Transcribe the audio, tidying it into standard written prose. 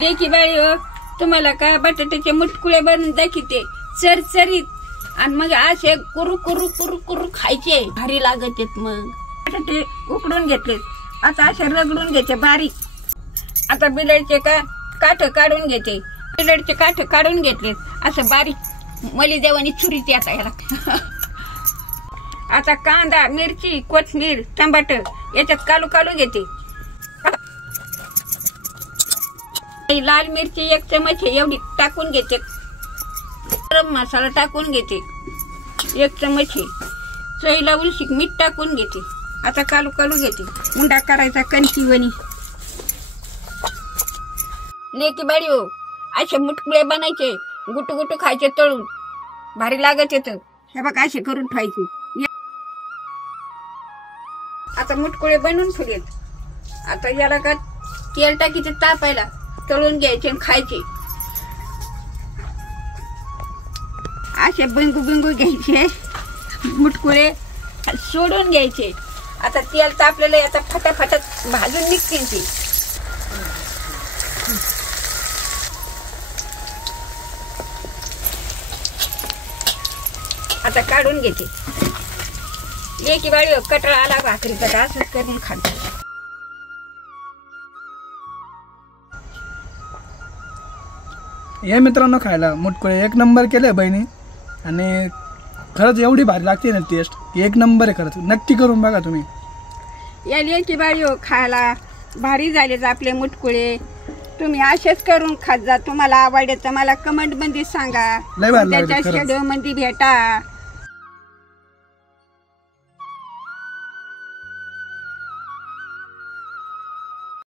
देखी बाई हो, तुम्हाला का बटाट्याचे मुटकुळे बनवून दाखवते चरचरीत, आणि मग असे कुरु कुरु कुरु कुरु खायचे, भारी लागत आहेत। मग बटाटे उकडून घेतले, आता असे रगडून घ्यायचे बारीक। आता बिलडचे काठ काढून घेते, बिलडचे काठ काढून घेतले, असं बारीक मली देवानी चुरीत येता याला। आता कांदा, मिरची, कोथिंबीर, टमाटर याच्यात कालू कालू घेते। लाल मिरची 1 चमच एवढी टाकून घेते, गरम मसाला टाकून घेते 1 चमच, चवीला उलशीक मीठ टाकून घेते। आता कालू कालू घेते, मुंडा करायचा कणकीवणी। लेकी बाडी हो, असे मुटकुळे बनायचे, गुटू गुटू खायचे तळून, भारी लागत येत। हे बघा असे करून ठेवायचे। आता मुटकुळे बनवून ठेवलेत, आता याला का तेल टाकीचे तापायला, तळून घ्यायचे आणि खायचे। असे बिंगू बिंगू घ्यायचे, मुटकुळे सोडून घ्यायचे। आता तेल तापलेलं, आता फटाफट भाजून निघतील ते। आता काढून घेते। लेकी बाळी कटळा आला भाकरीचा का असंच करून खाते। हे मित्रांनो खायला मुटकुळे 1 नंबर केले बहिणी, आणि खरंच एवढी भारी लागते ना टेस्ट, 1 नंबर आहे खरंच। नक्की करून बघा तुम्ही। या लेकी बाळी हो, खायला भारी झालेच आपले मुटकुळे। तुम्ही असेच करून खात जा। तुम्हाला आवडले तर मला कमेंट मध्ये सांगा, त्याच्या शेड्यू मध्ये भेटा।